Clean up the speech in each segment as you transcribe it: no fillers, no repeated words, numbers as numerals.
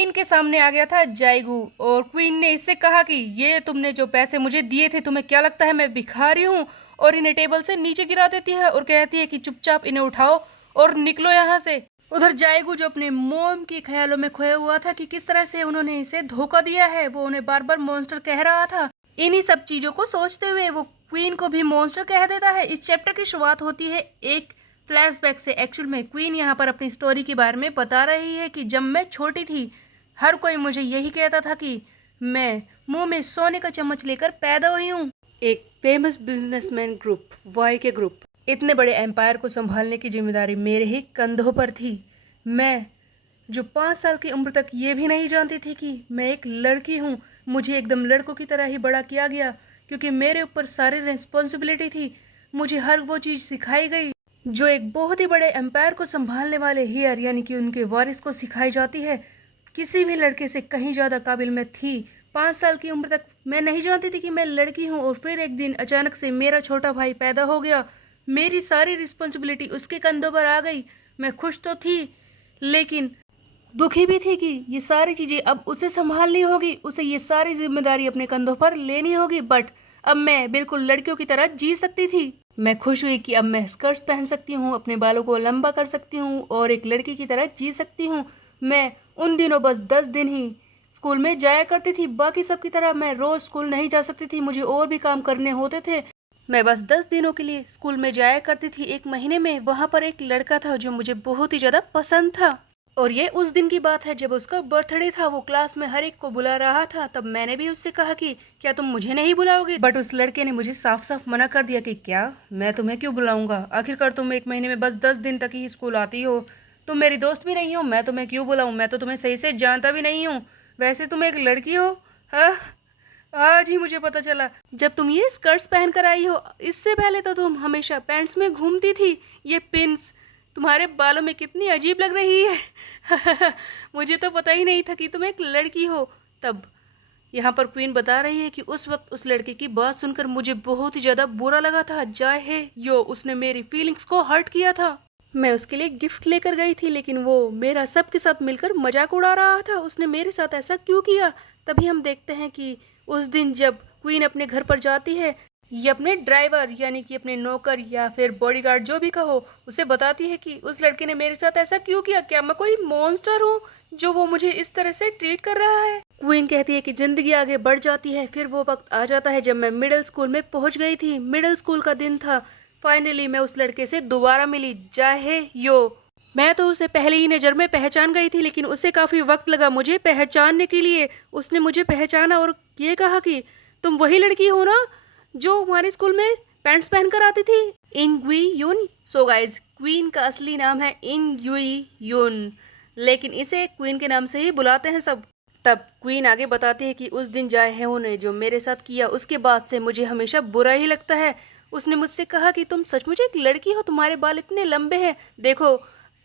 Queen के सामने आ गया था जाइगू और क्वीन ने इससे कहा कि ये तुमने जो पैसे मुझे दिए थे, तुम्हें क्या लगता है मैं भिखारी हूँ? और इन्हें टेबल से नीचे गिरा देती है और कहती है कि चुपचाप इन्हें उठाओ और निकलो यहाँ से। उधर जाइगू जो अपने मोम के ख्यालों में खोया हुआ था कि किस तरह से उन्होंने इसे धोखा दिया है, वो उन्हें बार बार मॉन्स्टर कह रहा था। इन्हीं सब चीजों को सोचते हुए वो क्वीन को भी मॉन्स्टर कह देता है। इस चैप्टर की शुरुआत होती है एक फ्लैशबैक से। एक्चुअल में क्वीन यहाँ पर अपनी स्टोरी के बारे में बता रही है कि जब मैं छोटी थी हर कोई मुझे यही कहता था कि मैं मुंह में सोने का चम्मच लेकर पैदा हुई हूँ। एक फेमस बिजनेसमैन ग्रुप, वाई के ग्रुप, इतने बड़े एम्पायर को संभालने की जिम्मेदारी मेरे ही कंधों पर थी। मैं जो 5 साल की उम्र तक ये भी नहीं जानती थी कि मैं एक लड़की हूँ, मुझे एकदम लड़कों की तरह ही बड़ा किया गया क्योंकि मेरे ऊपर सारी रिस्पॉन्सिबिलिटी थी। मुझे हर वो चीज़ सिखाई गई जो एक बहुत ही बड़े एम्पायर को संभालने वाले हेयर यानी कि उनके वारिस को सिखाई जाती है। किसी भी लड़के से कहीं ज़्यादा काबिल मैं थी। 5 साल की उम्र तक मैं नहीं जानती थी कि मैं लड़की हूँ और फिर एक दिन अचानक से मेरा छोटा भाई पैदा हो गया। मेरी सारी रिस्पॉन्सिबिलिटी उसके कंधों पर आ गई। मैं खुश तो थी लेकिन दुखी भी थी कि ये सारी चीज़ें अब उसे संभालनी होगी, उसे ये सारी जिम्मेदारी अपने कंधों पर लेनी होगी। बट अब मैं बिल्कुल लड़कियों की तरह जी सकती थी। मैं खुश हुई कि अब मैं स्कर्ट्स पहन सकती हूँ, अपने बालों को लंबा कर सकती हूँ और एक लड़की की तरह जी सकती हूँ। मैं उन दिनों बस 10 दिन ही स्कूल में जाया करती थी, बाकी सब की तरह मैं रोज़ स्कूल नहीं जा सकती थी, मुझे और भी काम करने होते थे। मैं बस 10 दिनों के लिए स्कूल में जाया करती थी। एक महीने में वहाँ पर एक लड़का था जो मुझे बहुत ही ज़्यादा पसंद था और ये उस दिन की बात है जब उसका बर्थडे था। वो क्लास में हर एक को बुला रहा था। तब मैंने भी उससे कहा कि क्या तुम मुझे नहीं बुलाओगे? बट उस लड़के ने मुझे साफ साफ मना कर दिया कि क्या मैं तुम्हें क्यों बुलाऊंगा, आखिरकार तुम एक महीने में बस 10 दिन तक ही स्कूल आती हो, तुम मेरी दोस्त भी नहीं हो, मैं तुम्हें क्यों बुलाऊं, मैं तो तुम्हें सही से जानता भी नहीं हूँ, वैसे तुम एक लड़की हो। हाँ, आज ही मुझे पता चला जब तुम ये स्कर्ट्स पहन कर आई हो। इससे पहले तो तुम हमेशा पैंट्स में घूमती थी। ये पिन्स तुम्हारे बालों में कितनी अजीब लग रही है। मुझे तो पता ही नहीं था कि तुम एक लड़की हो। तब यहाँ पर क्वीन बता रही है कि उस वक्त उस लड़के की बात सुनकर मुझे बहुत ही ज़्यादा बुरा लगा था। जाए है यो, उसने मेरी फीलिंग्स को हर्ट किया था। मैं उसके लिए गिफ्ट लेकर गई थी लेकिन वो मेरा सबके साथ मिलकर मजाक उड़ा रहा था। उसने मेरे साथ ऐसा क्यों किया? तभी हम देखते हैं कि उस दिन जब क्वीन अपने घर पर जाती है, ये अपने ड्राइवर यानी कि अपने नौकर या फिर बॉडीगार्ड जो भी कहो, उसे बताती है कि उस लड़के ने मेरे साथ ऐसा क्यों किया, क्या मैं कोई मॉन्स्टर हूँ जो वो मुझे इस तरह से ट्रीट कर रहा है? क्वीन कहती है कि जिंदगी आगे बढ़ जाती है। फिर वो वक्त आ जाता है जब मैं मिडिल स्कूल में पहुंच गई थी। मिडिल स्कूल का दिन था। फाइनली मैं उस लड़के से दोबारा मिली, जाहे यो। मैं तो उसे पहले ही नज़र में पहचान गई थी लेकिन उसे काफ़ी वक्त लगा मुझे पहचानने के लिए। उसने मुझे पहचाना और ये कहा कि तुम वही लड़की हो ना जो हमारे स्कूल में पैंट्स पहनकर आती थी, इंग यून। सो गाइज, क्वीन का असली नाम है इंग यून लेकिन इसे क्वीन के नाम से ही बुलाते हैं सब। तब क्वीन आगे बताती है कि उस दिन जाए ने जो मेरे साथ किया उसके बाद से मुझे हमेशा बुरा ही लगता है। उसने मुझसे कहा कि तुम सचमुच एक लड़की हो, तुम्हारे बाल इतने लंबे हैं, देखो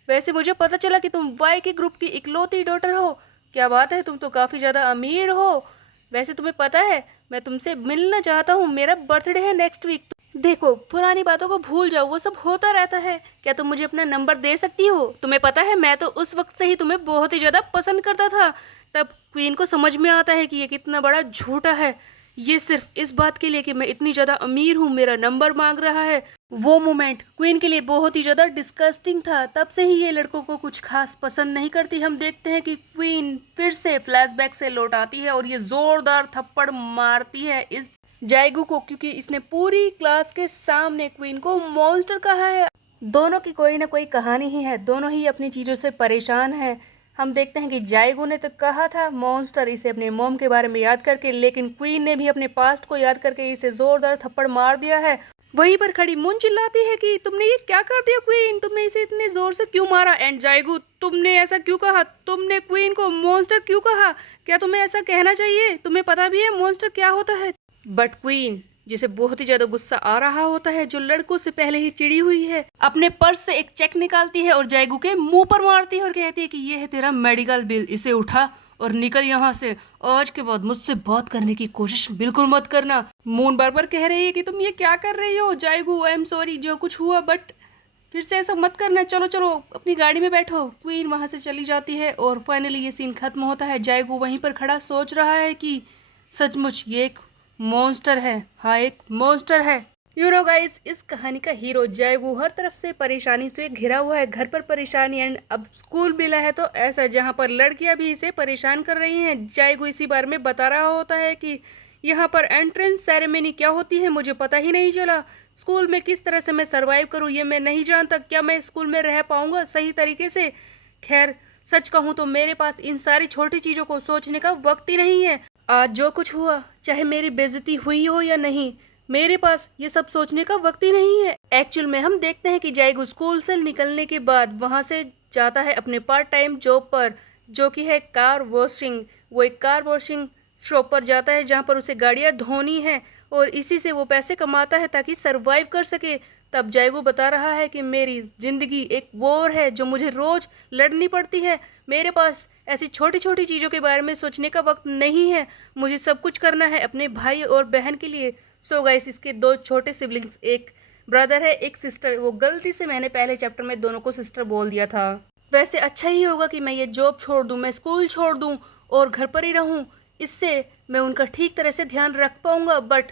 वैसे मुझे पता चला कि तुम वाई के ग्रुप की इकलौती डॉटर हो। क्या बात है, तुम तो काफ़ी ज़्यादा अमीर हो। वैसे तुम्हें पता है मैं तुमसे मिलना चाहता हूँ, मेरा बर्थडे है नेक्स्ट वीक। देखो पुरानी बातों को भूल जाओ, वो सब होता रहता है। क्या तुम मुझे अपना नंबर दे सकती हो? तुम्हें पता है मैं तो उस वक्त से ही तुम्हें बहुत ही ज़्यादा पसंद करता था। तब क्वीन को समझ में आता है कि ये कितना बड़ा झूठा है। ये सिर्फ इस बात के लिए कि मैं इतनी ज़्यादा अमीर हूँ मेरा नंबर मांग रहा है। वो मोमेंट क्वीन के लिए बहुत ही ज़्यादा डिस्गस्टिंग था। तब से ही ये लड़कों को कुछ खास पसंद नहीं करती। हम देखते हैं कि क्वीन फिर से फ्लैशबैक से लौट आती है और ये ज़ोरदार थप्पड़ मारती है इस जाइगू को क्योंकि इसने पूरी क्लास के सामने क्वीन को मॉन्स्टर कहा है। दोनों की कोई ना कोई कहानी ही है, दोनों ही अपनी चीज़ों से परेशान हैं। हम देखते हैं कि जाइगू ने तो कहा था मॉन्स्टर इसे अपने मॉम के बारे में याद करके, लेकिन क्वीन ने भी अपने पास्ट को याद करके इसे जोरदार थप्पड़ मार दिया है। वहीं पर खड़ी मुन चिल्लाती है कि तुमने ये क्या कर दिया क्वीन, तुमने इसे इतने जोर से क्यों मारा? एंड जाइगू, तुमने ऐसा क्यों कहा? तुमने क्वीन को मॉन्स्टर क्यों कहा? क्या तुम्हें ऐसा कहना चाहिए? तुम्हें पता भी है मॉन्स्टर क्या होता है? बट क्वीन, जिसे बहुत ही ज्यादा गुस्सा आ रहा होता है, जो लड़कों से पहले ही चिड़ी हुई है, अपने पर्स से एक चेक निकालती है और जाइगू के मुंह पर मारती है और कहती है कि ये है तेरा मेडिकल बिल, इसे उठा और निकल यहाँ से। आज के बाद मुझसे बात करने की कोशिश बिल्कुल मत करना। मून बार बार कह रही है कि तुम ये क्या कर रही हो। जाइगू, आई एम सॉरी जो कुछ हुआ, बट फिर से ऐसा मत करना, चलो चलो अपनी गाड़ी में बैठो। क्वीन वहाँ से चली जाती है और फाइनली ये सीन खत्म होता है। जाएगू वहीं पर खड़ा सोच रहा है कि सचमुच ये एक मॉन्स्टर है, हाँ एक मॉन्स्टर है। यू नो गाइस, इस कहानी का हीरो जाएगू हर तरफ से परेशानी से घिरा हुआ है। घर पर परेशानी एंड अब स्कूल मिला है तो ऐसा, जहाँ पर लड़कियां भी इसे परेशान कर रही हैं। जाएगू इसी बारे में बता रहा होता है कि यहाँ पर एंट्रेंस सेरेमनी क्या होती है मुझे पता ही नहीं चला। स्कूल में किस तरह से मैं सरवाइव करूँ ये मैं नहीं जानता। क्या मैं स्कूल में रह पाऊँगा सही तरीके से? खैर सच कहूँ तो मेरे पास इन सारी छोटी चीज़ों को सोचने का वक्त ही नहीं है। आज जो कुछ हुआ, चाहे मेरी बेइज्जती हुई हो या नहीं, मेरे पास ये सब सोचने का वक्त ही नहीं है। एक्चुअल में हम देखते हैं कि जाएगू स्कूल से निकलने के बाद वहाँ से जाता है अपने पार्ट टाइम जॉब पर, जो कि है कार वॉशिंग। वो एक कार वॉशिंग शॉप पर जाता है जहाँ पर उसे गाड़ियाँ धोनी है और इसी से वो पैसे कमाता है ताकि सरवाइव कर सके। तब जाएगू बता रहा है कि मेरी ज़िंदगी एक वॉर है जो मुझे रोज़ लड़नी पड़ती है। मेरे पास ऐसी छोटी छोटी चीज़ों के बारे में सोचने का वक्त नहीं है। मुझे सब कुछ करना है अपने भाई और बहन के लिए। सो गाइस, इसके दो छोटे सिबलिंग्स, एक ब्रदर है एक सिस्टर। वो गलती से मैंने पहले चैप्टर में दोनों को सिस्टर बोल दिया था। वैसे अच्छा ही होगा कि मैं ये जॉब छोड़ दूँ, मैं स्कूल छोड़ दूँ और घर पर ही रहूँ। इससे मैं उनका ठीक तरह से ध्यान रख पाऊँगा। बट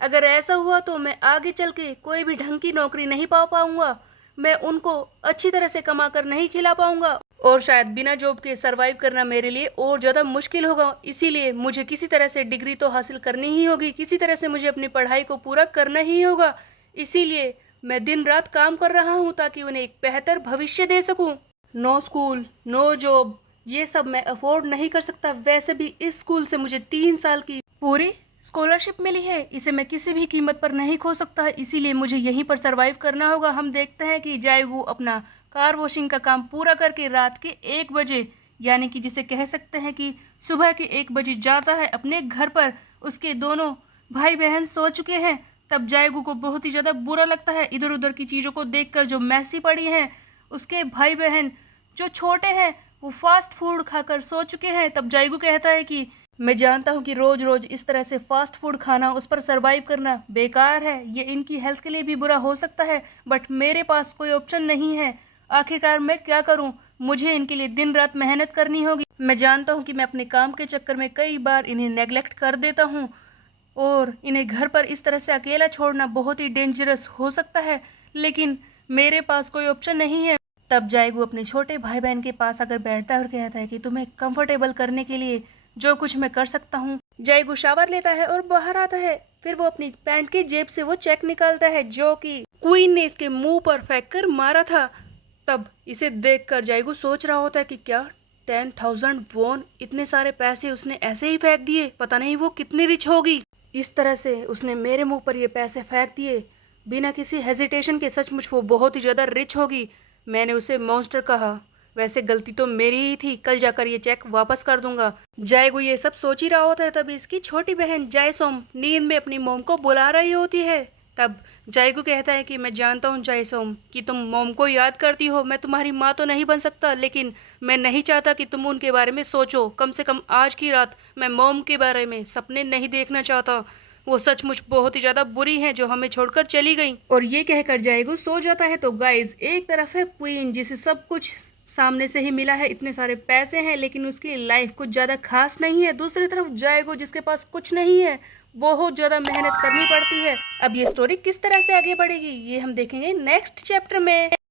अगर ऐसा हुआ तो मैं आगे चल के कोई भी ढंग की नौकरी नहीं पा पाऊँगा। मैं उनको अच्छी तरह से कमा कर नहीं खिला पाऊँगा और शायद बिना जॉब के सरवाइव करना मेरे लिए और ज़्यादा मुश्किल होगा। इसीलिए मुझे किसी तरह से डिग्री तो हासिल करनी ही होगी, किसी तरह से मुझे अपनी पढ़ाई को पूरा करना ही होगा। इसीलिए मैं दिन रात काम कर रहा हूँ ताकि उन्हें एक बेहतर भविष्य दे सकूँ। नो स्कूल नो जॉब, ये सब मैं अफोर्ड नहीं कर सकता। वैसे भी इस स्कूल से मुझे 3 साल की पूरी स्कॉलरशिप मिली है, इसे मैं किसी भी कीमत पर नहीं खो सकता। इसीलिए मुझे यहीं पर सरवाइव करना होगा। हम देखते हैं कि जाएगू अपना कार वॉशिंग का काम पूरा करके रात के 1 बजे, यानी कि जिसे कह सकते हैं कि सुबह के 1 बजे जाता है अपने घर पर। उसके दोनों भाई बहन सो चुके हैं। तब जाएगू को बहुत ही ज़्यादा बुरा लगता है इधर उधर की चीज़ों को देखकर जो मैसी पड़ी हैं। उसके भाई बहन जो छोटे हैं वो फास्ट फूड खाकर सो चुके हैं। तब जाएगू कहता है कि मैं जानता हूँ कि रोज़ रोज़ इस तरह से फास्ट फूड खाना, उस पर सरवाइव करना बेकार है, ये इनकी हेल्थ के लिए भी बुरा हो सकता है। बट मेरे पास कोई ऑप्शन नहीं है। आखिरकार मैं क्या करूँ? मुझे इनके लिए दिन रात मेहनत करनी होगी। मैं जानता हूँ कि मैं अपने काम के चक्कर में कई बार इन्हें नेगलेक्ट कर देता हूँ और इन्हें घर पर इस तरह से अकेला छोड़ना बहुत ही डेंजरस हो सकता है, लेकिन मेरे पास कोई ऑप्शन नहीं है। तब जाएगू अपने छोटे भाई बहन के पास आकर बैठता है और कहता है कि तुम्हें कंफर्टेबल करने के लिए जो कुछ मैं कर सकता हूँ। जाएगू शावर लेता है और बाहर आता है। फिर वो अपनी पैंट की जेब से वो चेक निकालता है जो कि क्वीन ने इसके मुंह पर फेंक कर मारा था। तब इसे देखकर जाएगू सोच रहा होता है कि क्या 10,000 वॉन, इतने सारे पैसे उसने ऐसे ही फेंक दिए? पता नहीं वो कितनी रिच होगी। इस तरह से उसने मेरे मुंह पर ये पैसे फेंक दिए बिना किसी हेजिटेशन के। सचमुच वो बहुत ही ज़्यादा रिच होगी। मैंने उसे मॉन्स्टर कहा, वैसे गलती तो मेरी ही थी। कल जाकर ये चेक वापस कर दूंगा। जाएगू ये सब सोच ही रहा होता है तभी इसकी छोटी बहन जायसोम नींद में अपनी मोम को बुला रही होती है। तब जाएगू कहता है कि मैं जानता हूँ जायसोम कि तुम मोम को याद करती हो। मैं तुम्हारी माँ तो नहीं बन सकता, लेकिन मैं नहीं चाहता कि तुम उनके बारे में सोचो। कम से कम आज की रात मैं मोम के बारे में सपने नहीं देखना चाहता। वो सचमुच बहुत ही ज़्यादा बुरी हैं जो हमें छोड़कर चली गई। और ये कहकर जाएगू सो जाता है। तो गाइज, एक तरफ है क्वीन जिसे सब कुछ सामने से ही मिला है, इतने सारे पैसे हैं, लेकिन उसकी लाइफ कुछ ज़्यादा खास नहीं है। दूसरी तरफ जाएगू जिसके पास कुछ नहीं है, बहुत ज़्यादा मेहनत करनी पड़ती है। अब ये स्टोरी किस तरह से आगे बढ़ेगी ये हम देखेंगे नेक्स्ट चैप्टर में।